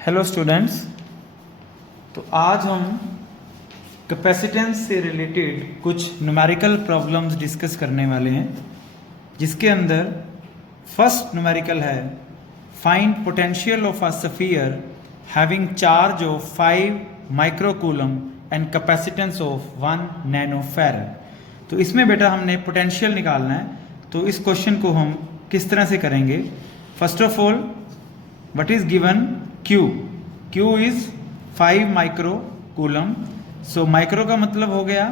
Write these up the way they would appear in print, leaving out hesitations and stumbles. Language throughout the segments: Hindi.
Hello students. तो आज हम कैपेसिटेंस से रिलेटेड कुछ न्यूमेरिकल प्रॉब्लम्स डिस्कस करने वाले हैं, जिसके अंदर फर्स्ट न्यूमेरिकल है find potential of a sphere having charge of 5 microcoulomb and capacitance of 1 nanofarad. तो इसमें बेटा हमने पोटेंशियल निकालना है। तो इस क्वेश्चन को हम किस तरह से करेंगे? First of all, what is given? Q. Q is 5 micro coulomb. So micro का मतलब हो गया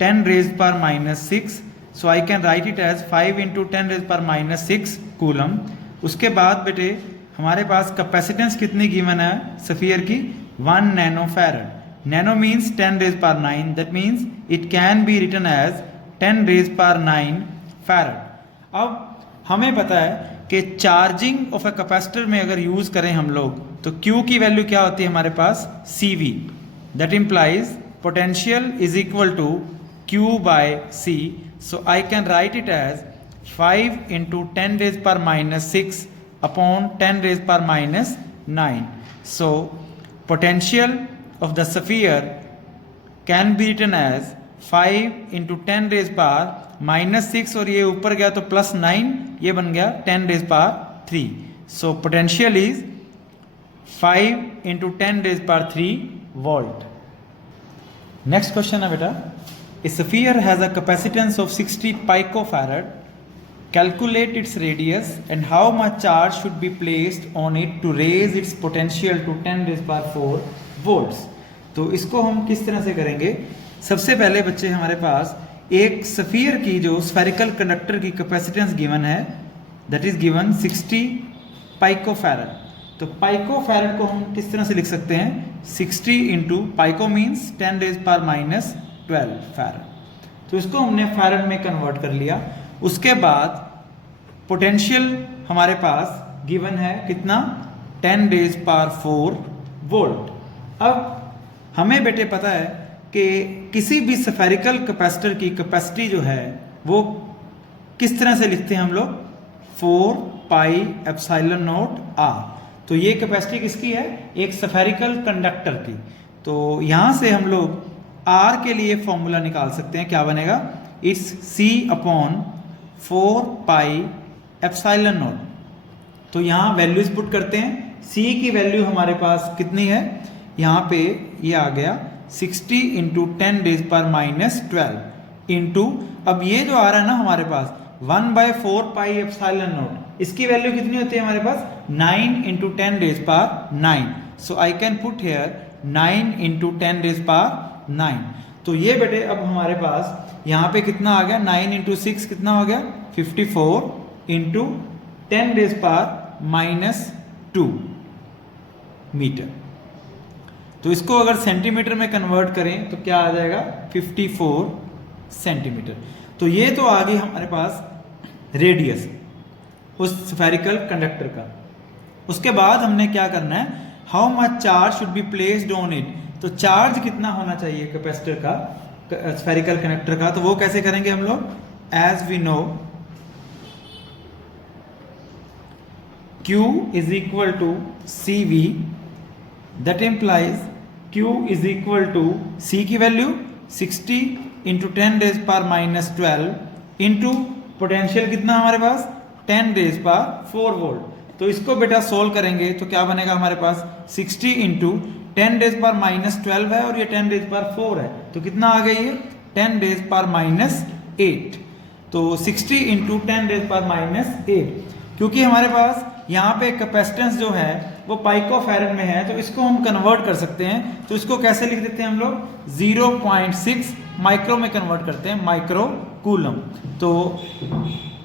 10 रेज पर -6। So I can write it as 5 into 10 raise पर -6 कूलम। उसके बाद बेटे हमारे पास कैपेसिटेंस कितनी गिवन है स्फीयर की? 1 नैनोफैरड। नैनो मीन्स 10 रेज पर 9, that means it can be written as 10 raise पर 9 फैरड। अब हमें पता है कि चार्जिंग ऑफ ए कैपेसिटर में अगर यूज करें हम लोग तो Q की वैल्यू क्या होती है हमारे पास? CV। That implies potential is equal to Q by C। So I can write it as 5 into 10 raise पर -6 अपॉन 10 रेज पर -9। So potential of the sphere can be written as 5 into 10 raise पर -6 और ये ऊपर गया तो +9, ये बन गया 10 रेज पर 3। So potential is 5 into 10 raise पर 3 वोल्ट। नेक्स्ट क्वेश्चन है बेटा, a sphere has a capacitance of 60 picofarad. Calculate its radius and how much charge should be placed on it to raise its potential to 10 raise पर 4 वोल्ट्स। तो इसको हम किस तरह से करेंगे? सबसे पहले बच्चे हमारे पास एक स्फीयर की जो स्फेरिकल कंडक्टर की कैपेसिटेंस गिवन है, दैट इज गिवन 60 पाइकोफैरड। तो पाइकोफैरड को हम किस तरह से लिख सकते हैं? 60 into पाइको means 10 raise power -12 farad. तो इसको हमने फैरड में कन्वर्ट कर लिया। उसके बाद पोटेंशियल हमारे पास गिवन है कितना? 10 रेज पर 4 वोल्ट। अब हमें बेटे पता है कि किसी भी स्फेरिकल कैपेसिटर की कैपेसिटी जो है वो किस तरह से लिखते हैं हम लोग? 4 पाई एप्सिलॉन नॉट R। तो ये कैपेसिटी किसकी है? एक स्फेरिकल कंडक्टर की। तो यहां से हम लोग R के लिए फॉर्मूला निकाल सकते हैं। क्या बनेगा? It's C upon 4 pi epsilon not. तो यहां वैल्यूज पुट करते हैं। C की वैल्यू हमारे पास कितनी है? यहां पे ये आ गया 60 इंटू 10 रेज पर -12 इंटू, अब ये जो आ रहा है ना हमारे पास 1/4 पाई एप्सिलॉन नॉट, इसकी वैल्यू कितनी होती है हमारे पास? 9 इंटू 10 रेज पर 9। So I can put here 9 into 10 raise पर 9। तो ये बेटे अब हमारे पास यहाँ पे कितना आ गया? 9 इंटू 6 कितना हो गया? 54 इंटू 10 रेज पर -2 मीटर। तो इसको अगर सेंटीमीटर में कन्वर्ट करें तो क्या आ जाएगा? 54 सेंटीमीटर। तो ये तो आ गई हमारे पास रेडियस उस स्फेरिकल कंडक्टर का। उसके बाद हमने क्या करना है? How much charge should be placed on it. तो चार्ज कितना होना चाहिए कैपेसिटर का, स्फेरिकल कंडक्टर का? तो वो कैसे करेंगे हम लोग? As we know Q is equal to CV। That implies Q is equal to C की value 60 into 10 raise power -12 into potential कितना हमारे पास? 10 रेज पर 4 वोल्ट। तो इसको बेटा सोल्व करेंगे तो क्या बनेगा हमारे पास? 60 इंटू 10 रेज पर -12 है और ये 10 रेज पर 4 है, तो कितना आ गई है? 10 रेज पर -8। तो 60 इंटू 10 रेज पर -8, क्योंकि हमारे पास यहाँ पे कैपेसिटेंस जो है वो पाइकोफैरड में है, तो इसको हम कन्वर्ट कर सकते हैं। तो इसको कैसे लिख देते हैं हम लोग? 0.6 माइक्रो में कन्वर्ट करते हैं, माइक्रो कूलम। तो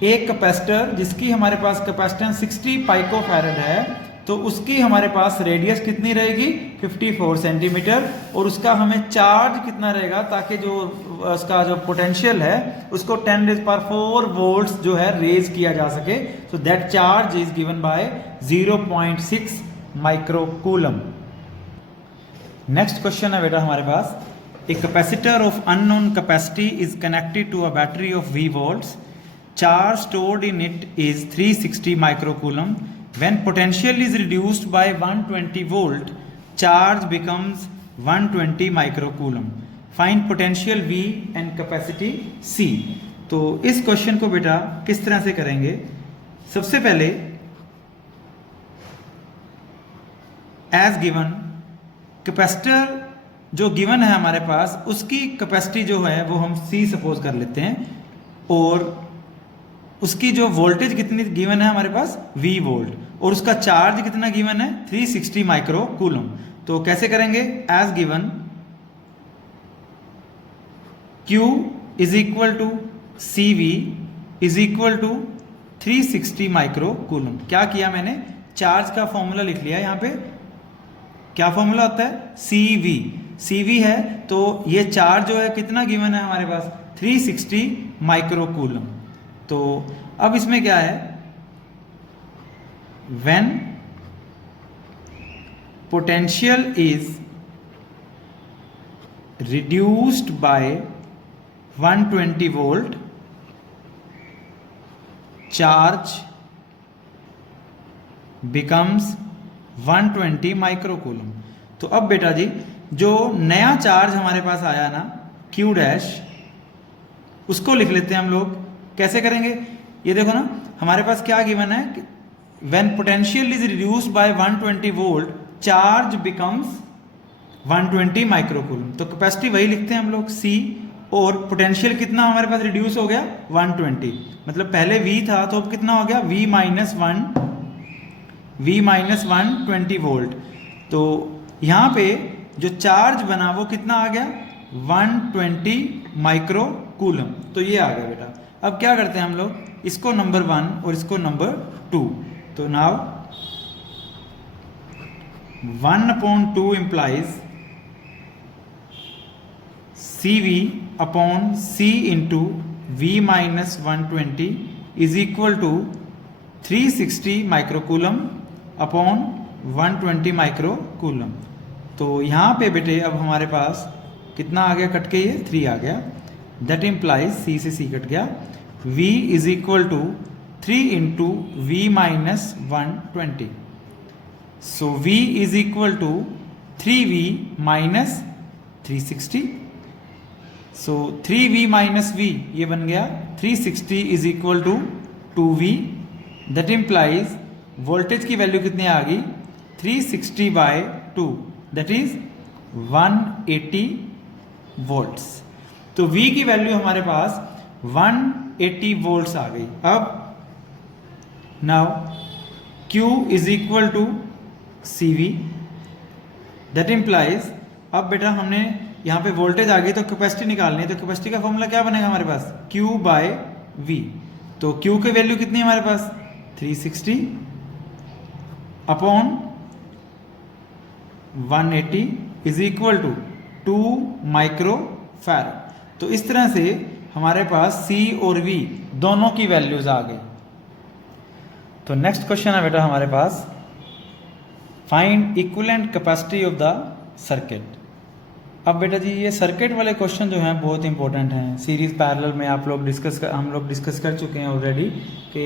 एक कैपेसिटर जिसकी हमारे पास कैपेसिटेंस 60 पाइकोफैरड है, तो उसकी हमारे पास रेडियस कितनी रहेगी? 54 सेंटीमीटर। और उसका हमें चार्ज कितना रहेगा, ताकि जो उसका जो पोटेंशियल है उसको 10 रेज पर 4 वोल्ट्स जो है रेज किया जा सके। So that charge is given by 0.6 micro coulomb. Next question है बेटा हमारे पास, a capacitor of unknown capacity is connected to a battery of V volts. Charge stored in it is 360 microcoulomb. When potential is reduced by 120 volt charge becomes 120 microcoulomb, find potential V and capacity C। तो इस क्वेश्चन को बेटा किस तरह से करेंगे, सबसे पहले एज गिवन कैपेसिटर जो गिवन है हमारे पास उसकी कैपेसिटी जो है वो हम C सपोज कर लेते हैं, और उसकी जो वोल्टेज कितनी गिवन है हमारे पास V वोल्ट, और उसका चार्ज कितना गिवन है 360 माइक्रो कूलम। तो कैसे करेंगे, as given Q is equal to CV is equal to 360 micro coulomb. क्या किया मैंने, चार्ज का फॉर्मूला लिख लिया, यहाँ पे क्या फॉर्मूला होता है CV है, तो ये चार्ज जो है कितना गिवन है हमारे पास 360 माइक्रो कूलम। तो अब इसमें क्या है, when potential is reduced by 120 volt charge becomes 120 microcoulomb. तो अब बेटा जी जो नया चार्ज हमारे पास आया ना Q डैश, उसको लिख लेते हैं हम लोग। कैसे करेंगे, ये देखो ना हमारे पास क्या गिवन है, when potential is reduced by 120 volt charge becomes 120 microcoulomb. तो कैपेसिटी वही लिखते हैं हम लोग C, और पोटेंशियल कितना हमारे पास रिड्यूस हो गया 120, मतलब पहले V था तो अब कितना हो गया V माइनस 120 वोल्ट। तो यहाँ पे जो चार्ज बना वो कितना आ गया 120 माइक्रो कूलम। तो ये आ गया बेटा। अब क्या करते हैं हम लोग, इसको नंबर 1 और इसको नंबर 2। तो now 1/2 implies CV upon C into V minus 120 is equal to 360 microcoulomb upon 120 microcoulomb. तो यहाँ पे बेटे अब हमारे पास कितना आ गया, कट के ये 3 आ गया, दैट इम्प्लाइज C से C कट गया, V is equal to 3 into V minus 120। सो V is equal to 3V minus 360। सो 3V माइनस V ये बन गया 360 is equal to 2V। That implies voltage की वैल्यू कितनी आ गई 360 बाय 2, दैट इज 180 वोल्ट्स। तो V की वैल्यू हमारे पास 180 वोल्ट्स आ गई। अब now Q is equal to CV, that implies, अब बेटा हमने यहाँ पे वोल्टेज आ गई तो कैपेसिटी निकालनी है, तो कैपेसिटी का फॉर्मूला क्या बनेगा हमारे पास Q बाय V। तो Q की वैल्यू कितनी है हमारे पास 360 upon 180 is equal to 2 micro farad. तो इस तरह से हमारे पास C और V दोनों की वैल्यूज आ गई। तो नेक्स्ट क्वेश्चन है बेटा हमारे पास, find equivalent capacity of the circuit. अब बेटा जी ये सर्किट वाले क्वेश्चन जो हैं बहुत इंपॉर्टेंट हैं। सीरीज पैरेलल में हम लोग डिस्कस कर चुके हैं ऑलरेडी कि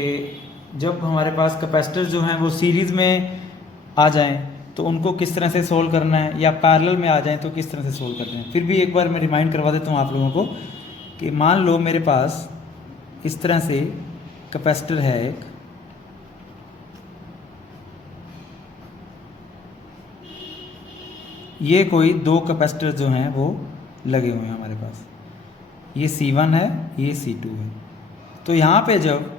जब हमारे पास कैपेसिटर जो हैं वो सीरीज में आ जाएं तो उनको किस तरह से सोल्व करना है, या पैरेलल में आ जाएं तो किस तरह से सोल्व करना है। फिर भी एक बार मैं रिमाइंड करवा देता हूँ आप लोगों को कि मान लो मेरे पास इस तरह से कैपेसिटर है एक, ये कोई 2 कैपेसिटर जो हैं वो लगे हुए हैं हमारे पास, ये C1 है ये C2 है। तो यहाँ पे जब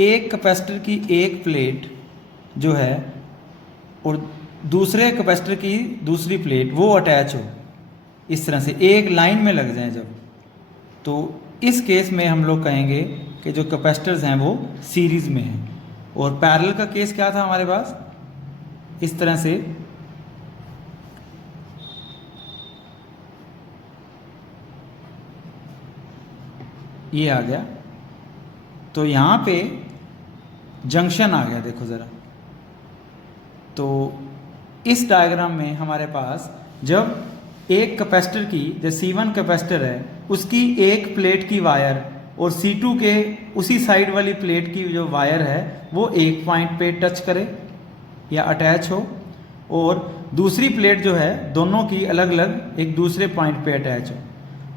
एक कैपेसिटर की एक प्लेट जो है और दूसरे कैपेसिटर की दूसरी प्लेट वो अटैच हो, इस तरह से एक लाइन में लग जाए जब, तो इस केस में हम लोग कहेंगे कि जो कैपेसिटर्स हैं वो सीरीज में हैं। और पैरेलल का केस क्या था हमारे पास, इस तरह से ये आ गया, तो यहाँ पे जंक्शन आ गया, देखो ज़रा। तो इस डायग्राम में हमारे पास जब एक कैपेसिटर की, जो C1 कैपेसिटर है उसकी एक प्लेट की वायर और C2 के उसी साइड वाली प्लेट की जो वायर है वो एक पॉइंट पे टच करे, या अटैच हो, और दूसरी प्लेट जो है दोनों की अलग अलग एक दूसरे पॉइंट पे अटैच हो।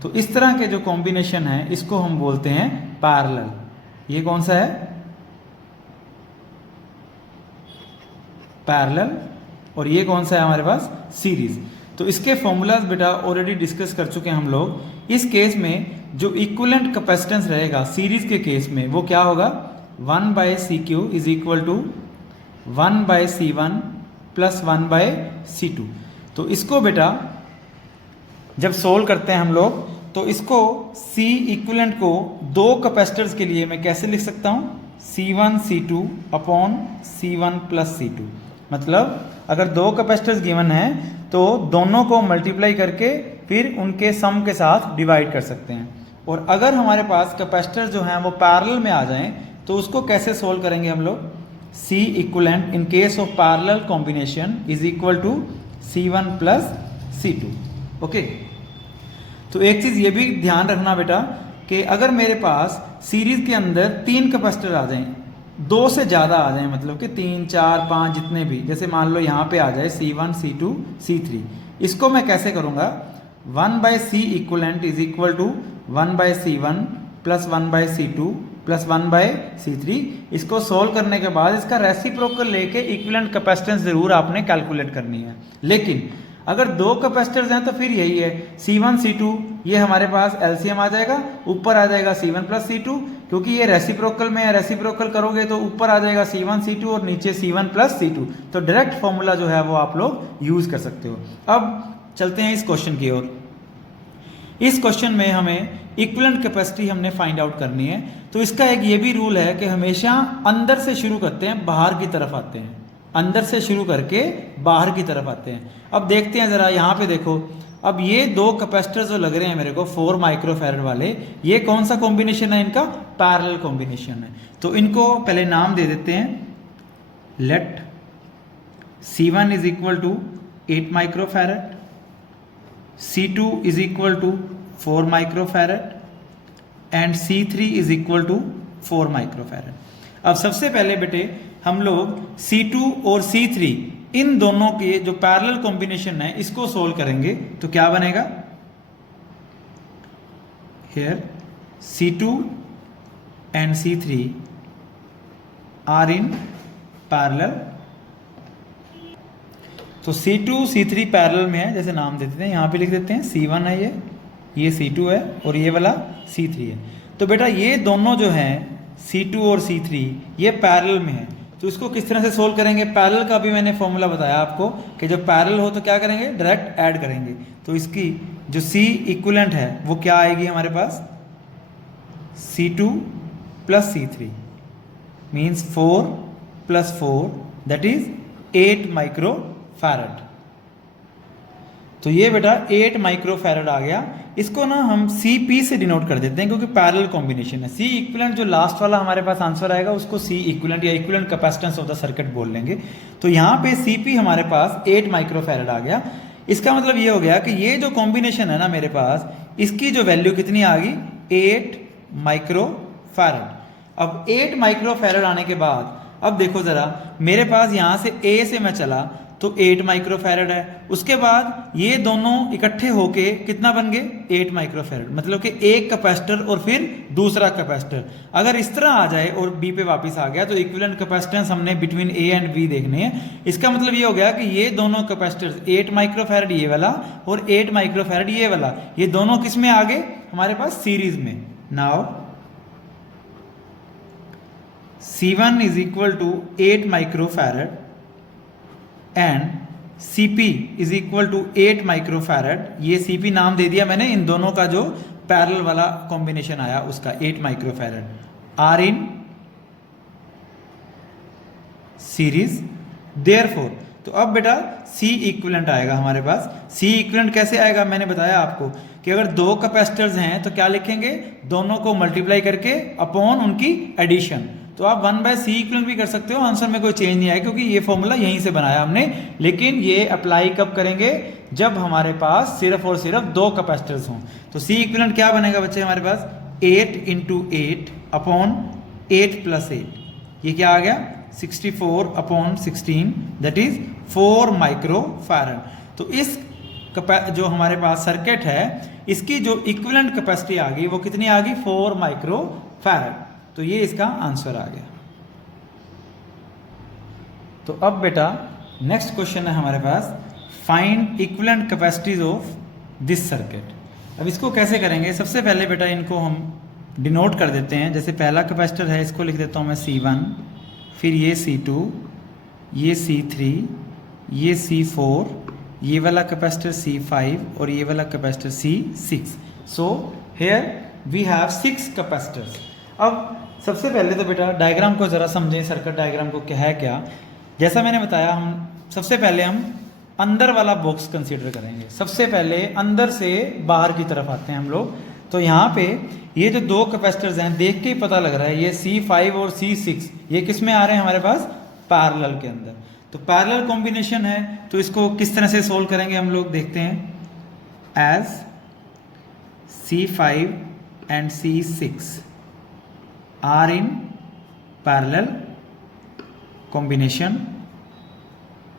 तो इस तरह के जो कॉम्बिनेशन है इसको हम बोलते हैं पैरेलल। ये कौन सा है? पैरेलल। और ये कौन सा है हमारे पास? सीरीज। तो इसके फॉर्मूलाज बेटा ऑलरेडी डिस्कस कर चुके हैं हम लोग। इस केस में जो इक्विवेलेंट कैपेसिटेंस रहेगा सीरीज के केस में वो क्या होगा? 1/CQ is equal to 1/C1 plus 1/C2। तो इसको बेटा जब सोल्व करते हैं हम लोग तो इसको C इक्विवेलेंट को दो कैपेसिटर्स के लिए मैं कैसे लिख सकता हूं? C1 C2 upon C1 plus C2। मतलब अगर दो कैपेसिटर्स गिवन हैं तो दोनों को मल्टीप्लाई करके फिर उनके सम के साथ डिवाइड कर सकते हैं। और अगर हमारे पास कैपेसिटर जो हैं वो पैरेलल में आ जाएं तो उसको कैसे सोल्व करेंगे हम लोग? C equivalent in case of parallel combination is equal to C1 plus C2। Okay, तो एक चीज ये भी ध्यान रखना बेटा कि अगर मेरे पास सीरीज के अंदर तीन कैपेसिटर आ जाएं, दो से ज्यादा आ जाए, मतलब कि 3 4 5 जितने भी, जैसे मान लो यहाँ पे आ जाए C1 C2 C3, इसको मैं कैसे करूँगा? 1/C equivalent is equal to 1/C1 plus 1/C2 plus 1/C3। इसको सोल्व करने के बाद इसका रेसिप्रोकल लेके इक्विवेलेंट कैपेसिटेंस जरूर आपने कैलकुलेट करनी है। लेकिन अगर दो कैपेसिटर्स हैं तो फिर यही है C1 C2, ये हमारे पास एलसीएम आ जाएगा, ऊपर आ जाएगा C1 प्लस C2, क्योंकि ये रेसिप्रोकल में है, रेसिप्रोकल करोगे तो ऊपर आ जाएगा C1 C2 और नीचे C1 प्लस C2। तो डायरेक्ट फॉर्मूला जो है वो आप लोग यूज कर सकते हो। अब चलते हैं इस क्वेश्चन की ओर। इस क्वेश्चन में हमें इक्विवेलेंट कैपेसिटी हमने फाइंड आउट करनी है। तो इसका एक ये भी रूल है कि हमेशा अंदर से शुरू करते हैं, बाहर की तरफ आते हैं, अंदर से शुरू करके बाहर की तरफ आते हैं। अब देखते हैं जरा, यहाँ पे देखो, अब ये दो कैपेसिटर जो लग रहे हैं मेरे को 4 माइक्रोफैरड वाले, ये कौन सा कॉम्बिनेशन है? इनका पैरेलल कॉम्बिनेशन है। तो इनको पहले नाम दे देते हैं। Let C1 is equal to 8 microfarad, C2 is equal to 4 microfarad and C3 is equal to 4 microfarad. अब सबसे पहले बेटे हम लोग C2 और C3 इन दोनों के जो पैरेलल कॉम्बिनेशन है इसको सोल्व करेंगे। तो क्या बनेगा? Here C2 and C3 are in parallel. तो C2 C3 पैरेलल में है, जैसे नाम देते हैं, यहां पे लिख देते हैं C1 है, ये C2 है और ये वाला C3 है। तो बेटा ये दोनों जो हैं C2 और C3 ये पैरेलल में है। तो इसको किस तरह से सोल्व करेंगे? पैरेलल का भी मैंने फॉर्मूला बताया आपको कि जब पैरेलल हो तो क्या करेंगे? डायरेक्ट ऐड करेंगे। तो इसकी जो C इक्विवेलेंट है वो क्या आएगी हमारे पास? C2 plus C3 means 4 plus 4 that is 8 microfarad. तो ये बेटा 8 माइक्रोफैरड आ गया। इसको ना हम CP से डिनोट कर देते हैं क्योंकि पैरेलल कॉम्बिनेशन है। C इक्विवेलेंट जो लास्ट वाला हमारे पास आंसर आएगा उसको C इक्विवेलेंट या equivalent capacitance of the circuit बोल लेंगे। तो यहाँ पे CP हमारे पास 8 माइक्रोफैरड आ गया। इसका मतलब ये हो गया कि ये जो कॉम्बिनेशन है ना मेरे पास, इसकी जो वैल्यू कितनी आ गई? 8 माइक्रोफैरड। अब 8 माइक्रोफैरड आने के बाद अब देखो जरा, मेरे पास यहाँ से A से मैं चला तो 8 माइक्रोफैरड है, उसके बाद ये दोनों इकट्ठे होके कितना बन गए? 8 माइक्रोफैरड। मतलब कि एक कैपेसिटर और फिर दूसरा कैपेसिटर अगर इस तरह आ जाए और B पे वापस आ गया तो इक्विवेलेंट कैपेसिटेंस हमने बिटवीन A एंड B देखने हैं। इसका मतलब ये हो गया कि ये दोनों कैपेसिटर्स 8 माइक्रोफैरड ये वाला और 8 माइक्रोफैरड ये वाला, ये दोनों किस में आ गए? हमारे पास सीरीज में। Now C1 is equal to 8 microfarad and CP is equal to 8 microfarad। ये CP नाम दे दिया मैंने इन दोनों का जो पैरेलल वाला कॉम्बिनेशन आया उसका 8 microfarad are in series. Therefore तो अब बेटा C इक्विवेलेंट आएगा हमारे पास। C इक्विवेलेंट कैसे आएगा? मैंने बताया आपको कि अगर दो कैपेसिटर्स हैं तो क्या लिखेंगे? दोनों को मल्टीप्लाई करके अपॉन उनकी एडिशन। तो आप 1/C इक्विवेलेंट भी कर सकते हो, आंसर में कोई चेंज नहीं आया क्योंकि ये फॉर्मूला यहीं से बनाया हमने। लेकिन ये अप्लाई कब करेंगे? जब हमारे पास सिर्फ और सिर्फ दो कैपेसिटर्स हों। तो C इक्विवेलेंट क्या बनेगा बच्चे हमारे पास? 8 × 8 अपॉन 8 + 8। ये क्या आ गया? 64/16 दैट इज 4 माइक्रो फैरड। तो इस जो हमारे पास सर्किट है इसकी जो इक्विवेलेंट कैपेसिटी आ गई वो कितनी आ गई 4 माइक्रो फैरड। तो ये इसका आंसर आ गया। तो अब बेटा नेक्स्ट क्वेश्चन है हमारे पास, find equivalent capacities of this circuit. अब इसको कैसे करेंगे, सबसे पहले बेटा इनको हम डिनोट कर देते हैं। जैसे पहला कैपेसिटर है इसको लिख देता हूँ मैं C1, फिर ये C2, ये C3, ये C4, ये वाला कैपेसिटर C5 और ये वाला capacitor C6। So here we have 6 capacitors. अब सबसे पहले तो बेटा डायग्राम को ज़रा समझें, सर्किट डायग्राम को क्या है क्या। जैसा मैंने बताया, हम सबसे पहले हम अंदर वाला बॉक्स कंसीडर करेंगे। सबसे पहले अंदर से बाहर की तरफ आते हैं हम लोग। तो यहाँ पे ये जो दो कैपेसिटर्स हैं देख के ही पता लग रहा है ये C5 और C6 ये किस में आ रहे हैं हमारे पास, पैरेलल के अंदर। तो पैरेलल कॉम्बिनेशन है, तो इसको किस तरह से सोल्व करेंगे हम लोग देखते हैं। As C5 and C6 are in parallel combination,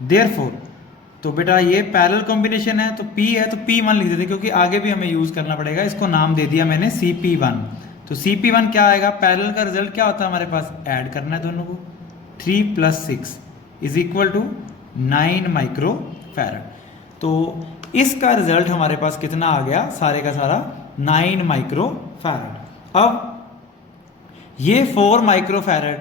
therefore, तो बेटा ये पैरेलल कॉम्बिनेशन है तो P है तो P1 लिख देते क्योंकि आगे भी हमें यूज करना पड़ेगा। इसको नाम दे दिया मैंने CP1। तो CP1 क्या आएगा, पैरेलल का रिजल्ट क्या होता है हमारे पास, ऐड करना है दोनों को। 3 + 6 = 9 माइक्रो फैरड। तो इसका रिजल्ट हमारे पास कितना आ गया, सारे का सारा 9 माइक्रो फैरड। अब ये 4 माइक्रो फैरड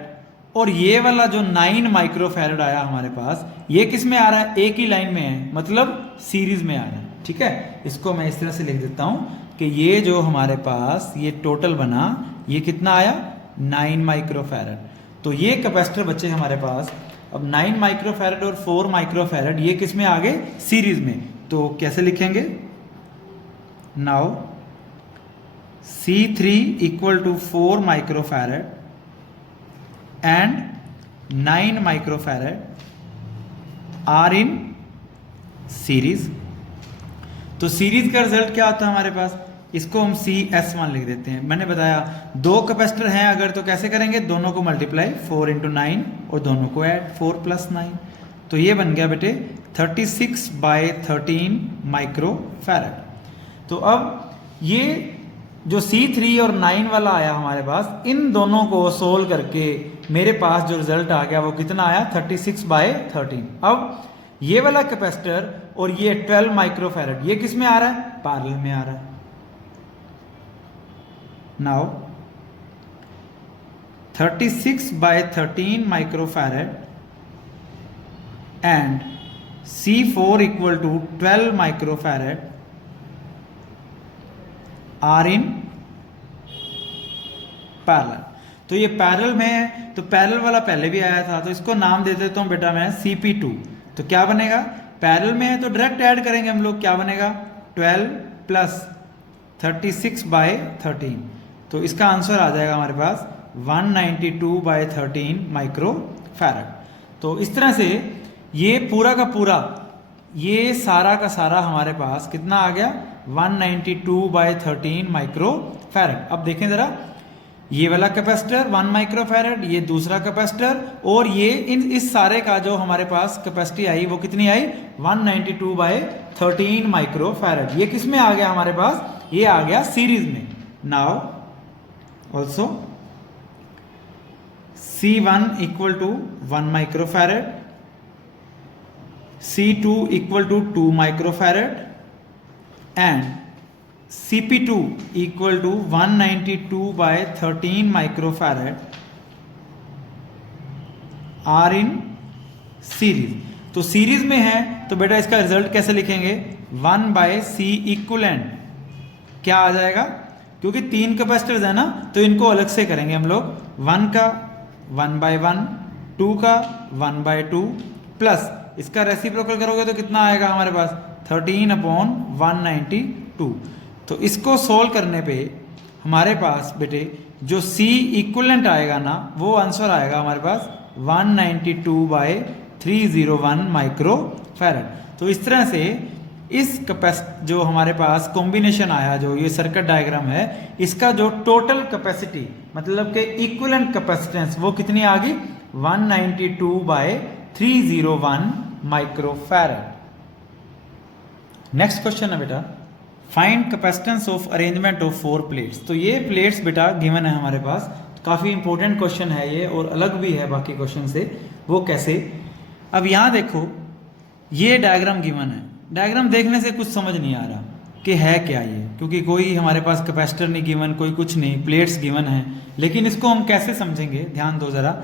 और ये वाला जो 9 माइक्रो फैरड आया हमारे पास, ये किस में आ रहा है, एक ही लाइन में है, मतलब सीरीज में आ रहा है। ठीक है, इसको मैं इस तरह से लिख देता हूं कि ये जो हमारे पास ये टोटल बना, ये कितना आया 9 माइक्रो फैरड। तो ये कैपेसिटर बचे हमारे पास। अब 9 माइक्रो फैरड और 4 माइक्रो फैरड ये किस में आ गए, सीरीज में। तो कैसे लिखेंगे, now C3 = 4 micro farad and 9 microfarad are in series। तो सीरीज का रिजल्ट क्या होता है हमारे पास, इसको हम CS1 लिख देते हैं। मैंने बताया दो कैपेसिटर हैं अगर तो कैसे करेंगे, दोनों को मल्टीप्लाई 4 × 9 और दोनों को ऐड 4 + 9। तो ये बन गया बेटे 36/13 माइक्रो फैरड। तो अब ये जो C3 और 9 वाला आया हमारे पास, इन दोनों को सोल्व करके मेरे पास जो रिजल्ट आ गया वो कितना आया 36/13। अब ये वाला कैपेसिटर और ये 12 माइक्रो फैरड ये किस में आ रहा है, पैरेलल में आ रहा है। Now 36/13 micro farad and C4 = 12 micro farad are in parallel. तो ये पैरेलल में है, तो पैरेलल वाला पहले भी आया था, तो इसको नाम दे देता हूं बेटा मैं CP2। तो क्या बनेगा, पैरेलल में है तो डायरेक्ट ऐड करेंगे हम लोग, क्या बनेगा 12 + 36/13। तो इसका आंसर आ जाएगा हमारे पास 192/13 माइक्रो फैरड। तो इस तरह से ये पूरा का पूरा, ये सारा का सारा हमारे पास कितना आ गया 192/13 माइक्रो फैरड। अब देखें जरा, ये वाला कैपेसिटर 1 माइक्रो फैरड, ये दूसरा कैपेसिटर, और ये इस सारे का जो हमारे पास कैपेसिटी आई वो कितनी आई 192/13 माइक्रो फैरड। ये किस में आ गया हमारे पास, ये आ गया सीरीज में। Now also C1 = 1 micro farad, C2 = 2 micro farad and CP2 = 192/13 microfarad are in series। तो सीरीज में है तो बेटा इसका रिजल्ट कैसे लिखेंगे, 1/C equivalent क्या आ जाएगा, क्योंकि 3 कैपेसिटर्स है ना तो इनको अलग से करेंगे हम लोग। 1 का 1/1, 2 का 1/2 प्लस इसका रेसिप्रोकल करोगे तो कितना आएगा हमारे पास 13/192। तो इसको सोल्व करने पे हमारे पास बेटे जो C इक्विवेलेंट आएगा ना वो आंसर आएगा हमारे पास 192/301 माइक्रो फैरड। तो इस तरह से इस जो हमारे पास कॉम्बिनेशन आया, जो ये सर्किट डायग्राम है, इसका जो टोटल कैपेसिटी मतलब कि इक्विवेलेंट कैपेसिटेंस वो कितनी आ गई 192/301 माइक्रोफैरड। नेक्स्ट क्वेश्चन है बेटा, find capacitance of arrangement of 4 plates. तो ये प्लेट्स बेटा गिवन है हमारे पास, काफ़ी इंपॉर्टेंट क्वेश्चन है ये और अलग भी है बाकी क्वेश्चन से। वो कैसे? अब यहाँ देखो, ये डायग्राम गिवन है, डायग्राम देखने से कुछ समझ नहीं आ रहा कि है क्या ये, क्योंकि कोई हमारे पास कैपेसिटर नहीं गिवन, कोई कुछ नहीं, प्लेट्स गिवन है। लेकिन इसको हम कैसे समझेंगे, ध्यान दो ज़रा।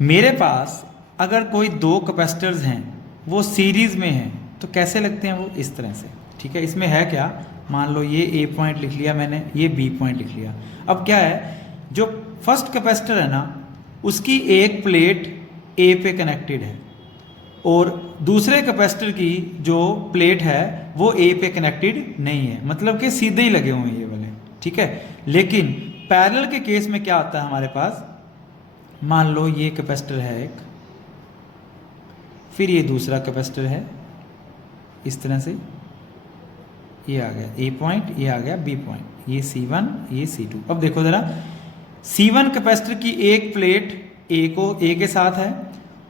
मेरे पास अगर कोई 2 कैपेसिटर्स हैं, वो सीरीज में हैं, तो कैसे लगते हैं वो इस तरह से, ठीक है। इसमें है क्या, मान लो ये ए पॉइंट लिख लिया मैंने, ये बी पॉइंट लिख लिया। अब क्या है, जो फर्स्ट कैपेसिटर है ना, उसकी एक प्लेट ए पे कनेक्टेड है और दूसरे कैपेसिटर की जो प्लेट है वो ए पे कनेक्टेड नहीं है, मतलब कि सीधे ही लगे हुए हैं ये वाले, ठीक है। लेकिन पैरेलल के केस में क्या आता है हमारे पास, मान लो ये कैपेसिटर है एक, फिर ये दूसरा कैपेसिटर है, इस तरह से ये आ गया ए पॉइंट, ये आ गया बी पॉइंट, ये C1 ये C2। अब देखो जरा, C1 कैपेसिटर की एक प्लेट ए के साथ है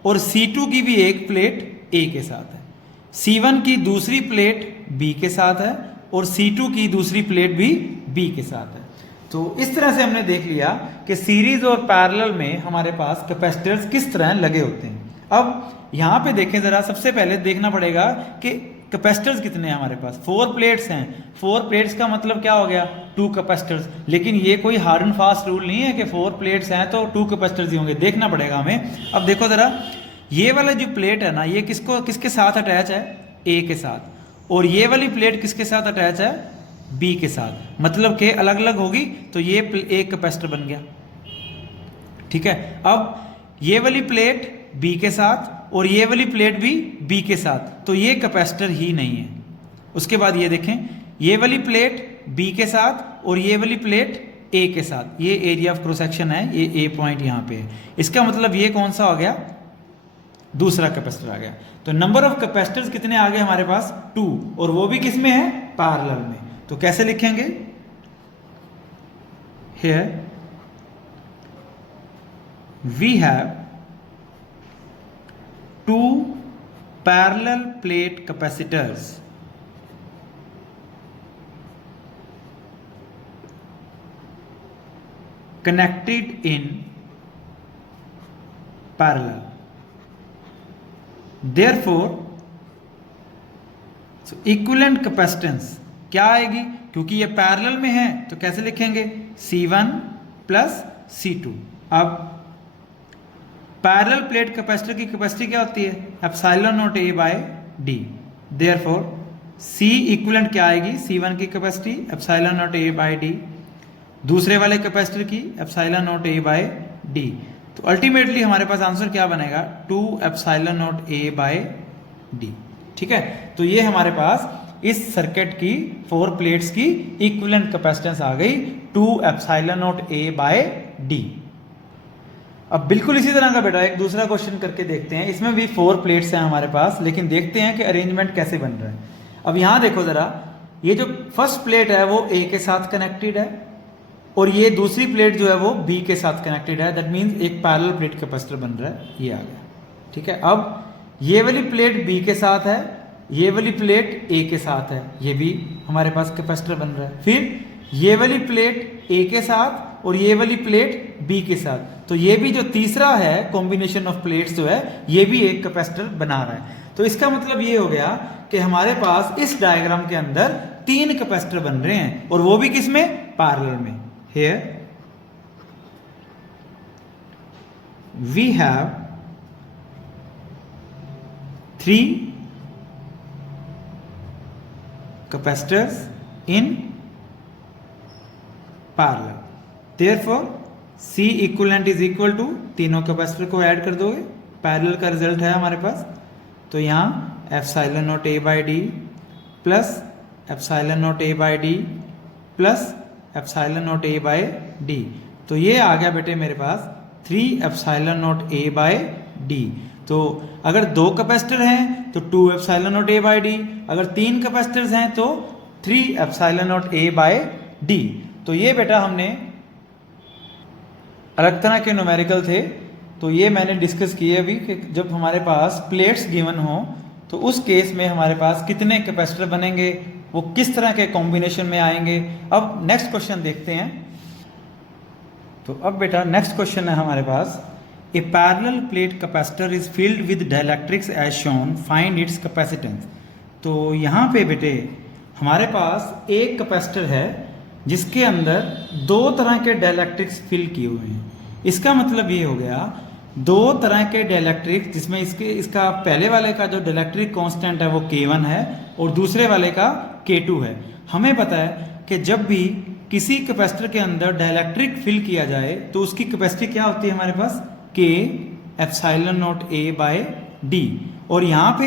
और C2 की भी एक प्लेट ए के साथ है। C1 की दूसरी प्लेट बी के साथ है और C2 की दूसरी प्लेट भी बी के साथ है। तो इस तरह से हमने देख लिया कि सीरीज और पैरेलल में हमारे पास कैपेसिटर्स किस तरह लगे होते हैं। अब यहाँ पे देखें जरा, सबसे पहले देखना पड़ेगा कि कैपेसिटर्स कितने हैं हमारे पास। 4 प्लेट्स हैं, 4 प्लेट्स का मतलब क्या हो गया, 2 कैपेसिटर्स। लेकिन ये कोई हार्ड एंड फास्ट रूल नहीं है कि 4 प्लेट्स हैं तो 2 कैपेसिटर्स ही होंगे, देखना पड़ेगा हमें। अब देखो जरा, ये वाला जो प्लेट है ना, ये किसके साथ अटैच है, ए के साथ, और ये वाली प्लेट किसके साथ अटैच है, बी के साथ, मतलब कि अलग अलग होगी तो ये एक कैपेसिटर बन गया, ठीक है। अब ये वाली प्लेट बी के साथ और ये वाली प्लेट भी बी के साथ, तो ये कैपेसिटर ही नहीं है। उसके बाद ये देखें, ये वाली प्लेट बी के साथ और ये वाली प्लेट ए के साथ, ये एरिया ऑफ क्रॉस सेक्शन है, ये ए पॉइंट यहाँ पे है। इसका मतलब ये कौन सा हो गया, दूसरा कैपेसिटर आ गया। तो नंबर ऑफ कैपेसिटर्स कितने आ गए हमारे पास, 2, और वो भी किस में है, पैरेलल में। तो कैसे लिखेंगे, here we have 2 parallel plate capacitors connected in parallel. Therefore, so equivalent capacitance क्या आएगी, क्योंकि ये पैरेलल में है तो कैसे लिखेंगे, C1 प्लस C2। अब पैरेलल प्लेट कैपेसिटर की कैपेसिटी क्या होती है, epsilon naught A by D. Therefore C equivalent क्या आएगी, C1 की capacity epsilon naught A by D, दूसरे वाले कैपेसिटर की epsilon naught A by D. तो अल्टीमेटली हमारे पास आंसर क्या बनेगा, 2 epsilon naught A by D, ठीक है। तो ये हमारे पास इस सर्किट की 4 प्लेट्स की इक्विवेलेंट कैपेसिटेंस आ गई, 2 epsilon naught A by D. अब बिल्कुल इसी तरह का बेटा एक दूसरा क्वेश्चन करके देखते हैं। इसमें भी 4 प्लेट्स हैं हमारे पास, लेकिन देखते हैं कि अरेंजमेंट कैसे बन रहा है। अब यहां देखो जरा, ये जो फर्स्ट प्लेट है वो ए के साथ कनेक्टेड है और ये दूसरी प्लेट जो है वो बी के साथ कनेक्टेड है। दैट मीन्स एक पैरेलल प्लेट कैपेसिटर बन रहा है, ये आ गया, ठीक है। अब ये वाली प्लेट बी के साथ है, ये वाली प्लेट ए के साथ है, ये भी हमारे पास कैपेसिटर बन रहा है। फिर ये वाली प्लेट ए के साथ और ये वाली प्लेट बी के साथ, तो ये भी जो तीसरा है कॉम्बिनेशन ऑफ प्लेट्स जो है, ये भी एक कैपेसिटर बना रहा है। तो इसका मतलब ये हो गया कि हमारे पास इस डायग्राम के अंदर 3 कैपेसिटर बन रहे हैं और वो भी किस में, पैरेलल में। Here we have 3 capacitors in parallel. Therefore, C equivalent is equal to, तीनों कैपेसिटर को ऐड कर दोगे, पैरेलल का रिजल्ट है हमारे पास। तो यहाँ epsilon naught A by D plus epsilon naught A by D plus epsilon naught A by D. तो ये आ गया बेटे मेरे पास 3 epsilon naught A by D. तो अगर 2 कैपेसिटर हैं तो 2 epsilon naught A by D, अगर 3 कैपेसिटर्स हैं तो 3 epsilon naught A by D. तो ये बेटा हमने अलग तरह के न्यूमेरिकल थे, तो ये मैंने डिस्कस किया अभी कि जब हमारे पास प्लेट्स गिवन हो तो उस केस में हमारे पास कितने कैपेसिटर बनेंगे, वो किस तरह के कॉम्बिनेशन में आएंगे। अब नेक्स्ट क्वेश्चन देखते हैं। तो अब बेटा नेक्स्ट क्वेश्चन है हमारे पास, a parallel plate capacitor is filled with dielectrics as shown, find its capacitance. तो यहाँ पे बेटे हमारे पास एक कैपेसिटर है जिसके अंदर दो तरह के डाइलेक्ट्रिक्स फिल किए हुए हैं। इसका मतलब ये हो गया दो तरह के डाइलेक्ट्रिक्स, जिसमें इसका पहले वाले का जो डाइलेक्ट्रिक कांस्टेंट है वो K1 है और दूसरे वाले का K2 है। हमें पता है कि जब भी किसी कैपेसिटर के अंदर डाइलेक्ट्रिक फिल किया जाए तो उसकी कैपेसिटी क्या होती है हमारे पास, K epsilon naught A by D। और यहाँ पे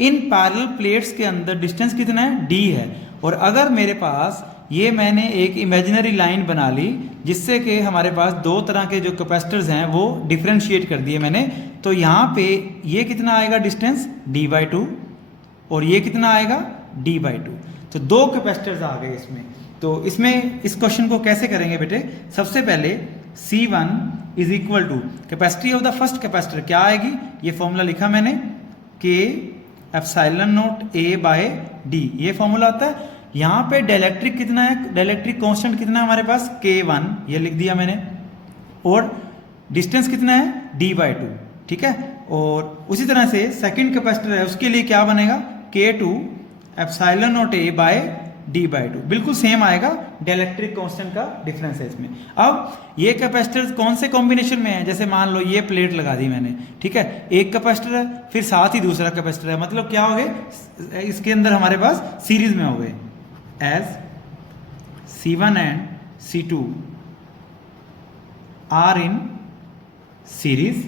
इन पैरेलल प्लेट्स के अंदर डिस्टेंस कितना है, D है। और अगर मेरे पास ये मैंने एक इमेजिनरी लाइन बना ली जिससे कि हमारे पास दो तरह के जो कैपेसिटर्स हैं वो डिफ्रेंशिएट कर दिए मैंने, तो यहाँ पे ये कितना आएगा डिस्टेंस, D/2, और ये कितना आएगा, D/2। तो दो कैपेसिटर्स आ गए इसमें। तो इसमें इस क्वेश्चन को कैसे करेंगे बेटे, सबसे पहले C1 is equal to capacity of the first capacitor क्या आएगी, ये फॉर्मूला लिखा मैंने, K epsilon naught A by D, ये फॉर्मूला आता है। यहाँ पे डाइलेक्ट्रिक कितना है, डाइलेक्ट्रिक कांस्टेंट कितना है हमारे पास, K1, ये लिख दिया मैंने, और डिस्टेंस कितना है, D/2, ठीक है। और उसी तरह से सेकंड कैपेसिटर है उसके लिए क्या बनेगा, K2 epsilon naught A bye D/2, बिल्कुल सेम आएगा, डाइलेक्ट्रिक कांस्टेंट का डिफरेंस है इसमें। अब ये कैपेसिटर कौन से कॉम्बिनेशन में है, जैसे मान लो ये प्लेट लगा दी मैंने, ठीक है, एक कैपेसिटर है फिर साथ ही दूसरा कैपेसिटर है, मतलब क्या हो गए इसके अंदर हमारे पास सीरीज में हो गए, as C1 and C2 are in series,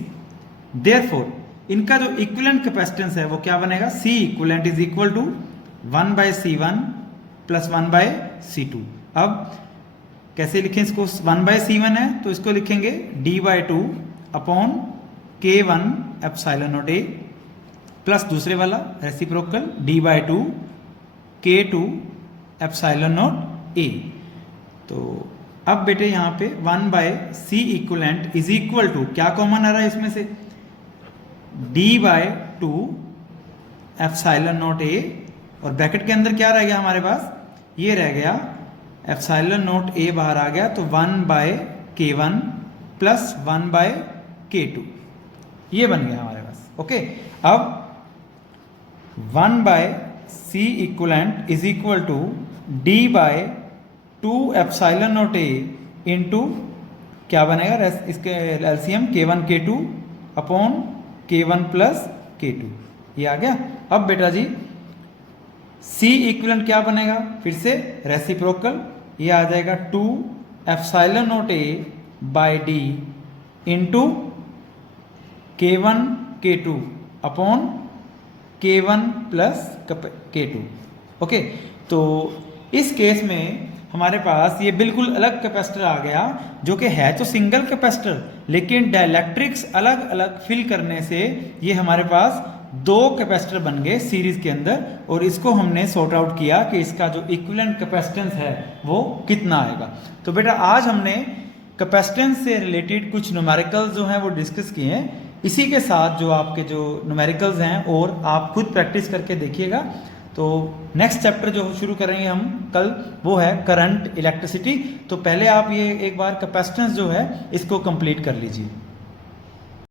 therefore इनका जो इक्विवेलेंट कैपेसिटेंस है वो क्या बनेगा, C equivalent is equal to 1/C1 plus 1/C2। अब कैसे लिखें इसको, 1/C1 है तो इसको लिखेंगे D/2 upon K1 epsilon naught A plus दूसरे वाला reciprocal D/2 K2 epsilon naught A। तो अब बेटे यहाँ पे 1/C equivalent is equal to, क्या कॉमन आ रहा है इसमें से, D/2 एप्सिलॉन नॉट A, और ब्रैकेट के अंदर क्या रह गया हमारे पास, ये रह गया एप्सिलॉन नॉट A बाहर आ गया, तो 1/K1 प्लस 1/K2, ये बन गया हमारे पास। ओके, अब 1/C equivalent is equal to D/2 epsilon naught A into क्या बनेगा, इसके LCM K1 K2 upon K1 plus K2, ये आ गया। अब बेटा जी C इक्विवेलेंट क्या बनेगा, फिर से रेसिप्रोकल, ये आ जाएगा 2 epsilon naught A by D into K1 K2 upon K1 plus K2। Okay, तो इस केस में हमारे पास ये बिल्कुल अलग कैपेसिटर आ गया, जो कि है तो सिंगल कैपेसिटर लेकिन डाइलेक्ट्रिक्स अलग अलग फिल करने से ये हमारे पास दो कैपेसिटर बन गए सीरीज के अंदर, और इसको हमने सॉर्ट आउट किया कि इसका जो इक्विवेलेंट कैपेसिटेंस है वो कितना आएगा। तो बेटा आज हमने कैपेसिटेंस से रिलेटेड कुछ न्यूमेरिकल्स जो हैं वो डिस्कस किए हैं। इसी के साथ जो आपके जो न्यूमेरिकल्स हैं और आप खुद प्रैक्टिस करके देखिएगा। तो नेक्स्ट चैप्टर जो शुरू करेंगे हम कल, वो है करंट इलेक्ट्रिसिटी। तो पहले आप ये एक बार कैपेसिटेंस जो है इसको कंप्लीट कर लीजिए।